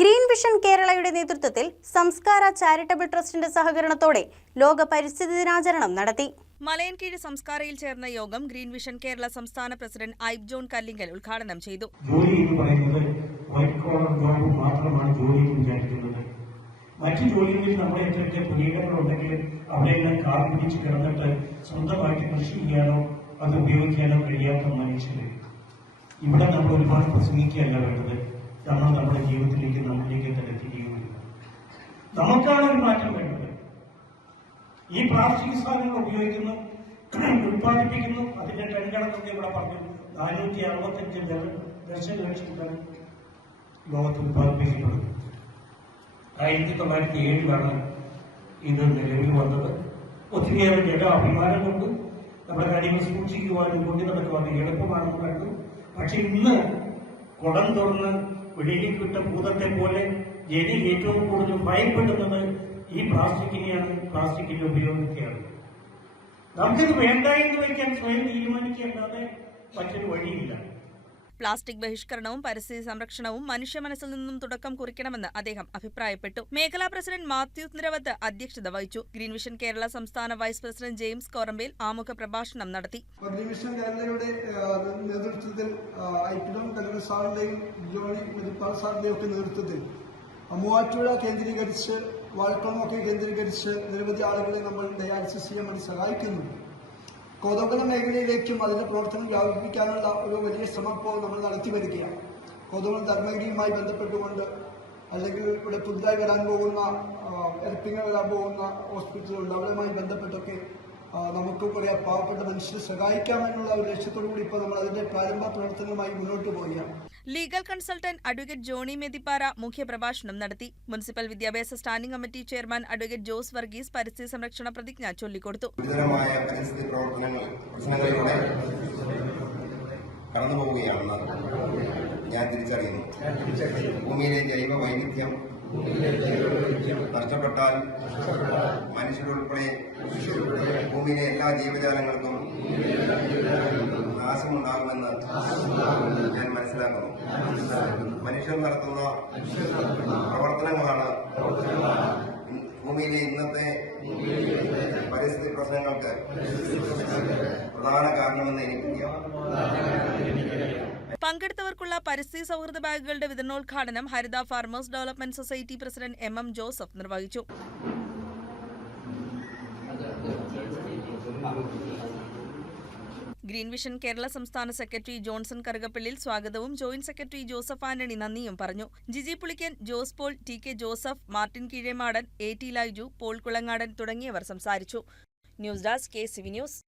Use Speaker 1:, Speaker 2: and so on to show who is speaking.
Speaker 1: Green vision കേരളയുടെ നേതൃത്വത്തിൽ സംസ്കാര ചാരിറ്റബിൾ ട്രസ്റ്റിന്റെ സഹകരണത്തോടെ ലോക പരിസ്ഥിതി ദിനാചരണം നടത്തി.
Speaker 2: മലയൻകീഴ് സംസ്കാരയിൽ ചേർന്ന യോഗം ഗ്രീൻ വിഷൻ കേരള സംസ്ഥാന പ്രസിഡന്റ് ഐബ് ജോൺ കല്ലിങ്കൽ ഉദ്ഘാടനം ചെയ്തു.
Speaker 3: ജോലി എന്ന് പറയുന്നത് വൈറ്റ് കോളർ ജോബ് മാത്രമാണ് ജോലി എന്ന് വിചാരിക്കുന്നത്. മറ്റു ജോലികളിൽ നമ്മളെ എത്രയൊക്കെ പുരീകരണമുണ്ടെങ്കിലും അവിടെയെല്ലാം കാർ പിടിച്ച് കിടന്നിട്ട് സ്വന്തമായിട്ട് കൃഷി ചെയ്യാനോ അത് ഉപയോഗിക്കാനോ കഴിയാത്ത മനുഷ്യര്. ഇവിടെ നമ്മൾ ഒരുപാട് പ്രസംഗിക്കുകയല്ല വേണ്ടത്. നമ്മൾ നമ്മുടെ നമുക്കാണ് ഒരു മാറ്റം വേണ്ടത്. ഈ പ്ലാസ്റ്റിക് സാധനങ്ങൾ ഉപയോഗിക്കുന്നു ഉത്പാദിപ്പിക്കുന്നു അതിന്റെ ടൺ കണക്കൊക്കെ ഇവിടെ പറഞ്ഞു. നാനൂറ്റി അറുപത്തഞ്ച് ദശലക്ഷമാണ് ലോകത്ത് ഉത്പാദിപ്പിക്കപ്പെടുന്നു ആയിരത്തി തൊള്ളായിരത്തി ഏഴിലാണ് ഇത് നിലവിൽ വന്നത്. ഒത്തിരിയേറെ ജഡ അഭിമാനം കൊണ്ട് നമ്മുടെ കാര്യങ്ങൾ സൂക്ഷിക്കുവാനും കൊണ്ടു നടക്കുവാനും എളുപ്പമാണെന്ന് കണ്ടു. പക്ഷെ ഇന്ന് കുടം തുറന്ന് വെളിയിലേക്ക് വിട്ട ഭൂതത്തെ പോലെ ജനി ഏറ്റവും കൂടുതൽ ഭയപ്പെടുന്നത് ഈ പ്ലാസ്റ്റിക്കിനെയാണ് പ്ലാസ്റ്റിക്കിന്റെ ഉപയോഗത്തെയാണ്. നമുക്കിത് വേണ്ട എന്ന് വയ്ക്കാൻ സ്വയം തീരുമാനിക്കല്ലാതെ മറ്റൊരു വഴിയില്ല.
Speaker 2: പ്ലാസ്റ്റിക് ബഹിഷ്കരണവും പരിസ്ഥിതി സംരക്ഷണവും മനുഷ്യ മനസ്സിൽ നിന്നും തുടക്കം കുറിക്കണമെന്ന് അദ്ദേഹം അഭിപ്രായപ്പെട്ടു. മേഖലാ പ്രസിഡന്റ് മാത്യു നിരവത്ത് അധ്യക്ഷത വഹിച്ചു. ഗ്രീൻ വിഷൻ കേരള സംസ്ഥാന വൈസ് പ്രസിഡന്റ് ജെയിംസ് കോറമ്പേൽ ആമുഖ പ്രഭാഷണം നടത്തി.
Speaker 4: കേരളയുടെ നേതൃത്വത്തിൽ ഐപ്പിഡം കല്ലൂർ സാറിന്റെയും ജോണി മെതിപ്പാൾ സാറിന്റെയും ഒക്കെ നേതൃത്വത്തിൽ മൂവാറ്റുപുഴ കേന്ദ്രീകരിച്ച് വാഴക്കുളമൊക്കെ കേന്ദ്രീകരിച്ച് നിരവധി ആളുകളെ നമ്മൾ ഡയാലിസിസ് ചെയ്യാൻ വേണ്ടി സഹായിക്കുന്നു. കോതകുല മേഖലയിലേക്കും അതിന്റെ പ്രവർത്തനം വ്യാപിപ്പിക്കാനുള്ള ഒരു വലിയ ശ്രമം ഇപ്പോൾ നമ്മൾ നടത്തി വരികയാണ്. കോതകുളം ധർമ്മഗിരിയുമായി ബന്ധപ്പെട്ടുകൊണ്ട് അല്ലെങ്കിൽ ഇവിടെ പുതുതായി വരാൻ പോകുന്ന എരപ്പിങ്ങ വരാൻ പോകുന്ന ഹോസ്പിറ്റലുണ്ട് അവരുമായി ബന്ധപ്പെട്ടൊക്കെ നമുക്ക് കുറേ പാവപ്പെട്ട മനുഷ്യരെ സഹായിക്കാമെന്നുള്ള ഒരു ലക്ഷ്യത്തോടു കൂടി ഇപ്പോൾ നമ്മൾ അതിന്റെ പ്രാരംഭ പ്രവർത്തനവുമായി മുന്നോട്ട് പോവുകയാണ്.
Speaker 2: Legal consultant advocate Johny Methippara മുഖ്യപ്രഭാഷണം നടത്തി. മുനിസിപ്പൽ വിദ്യാഭ്യാസ standing committee chairman advocate Jose Varghese പരിസ്ഥിതി സംരക്ഷണ പ്രതിജ്ഞ ചൊല്ലിക്കൊടുത്തു.
Speaker 5: കടന്നു പോവുകയാണെന്ന് ഞാൻ തിരിച്ചറിയുന്നു. ഭൂമിയിലെ വൈവിധ്യം നഷ്ടപ്പെട്ടാൽ മനുഷ്യരുൾപ്പെടെ ഭൂമിയിലെ എല്ലാ ജീവജാലങ്ങൾക്കും നാശമുണ്ടാകുമെന്ന് ഞാൻ മനസ്സിലാക്കുന്നു. മനുഷ്യർ നടത്തുന്ന പ്രവർത്തനങ്ങളാണ് ഭൂമിയിലെ ഇന്നത്തെ പരിസ്ഥിതി പ്രശ്നങ്ങൾക്ക് പ്രധാന കാരണമെന്ന് എനിക്കറിയാം.
Speaker 2: പങ്കെടുത്തവർക്കുള്ള പരിസ്ഥിതി സൗഹൃദ ബാഗുകളുടെ വിതരണോദ്ഘാടനം Haritha farmers development society president M M Joseph നിർവഹിച്ചു. ഗ്രീൻ വിഷൻ കേരള സംസ്ഥാന സെക്രട്ടറി ജോൺസൺ കറുകപ്പള്ളിയിൽ സ്വാഗതവും ജോയിന്റ് സെക്രട്ടറി ജോസഫ് ആന്റണി നന്ദിയും പറഞ്ഞു. Jiji Pulickan Jose Paul T K Joseph Martin Keezhemadan A T Laiju Paul Kulangadan തുടങ്ങിയവർ സംസാരിച്ചു. News desk K C V news.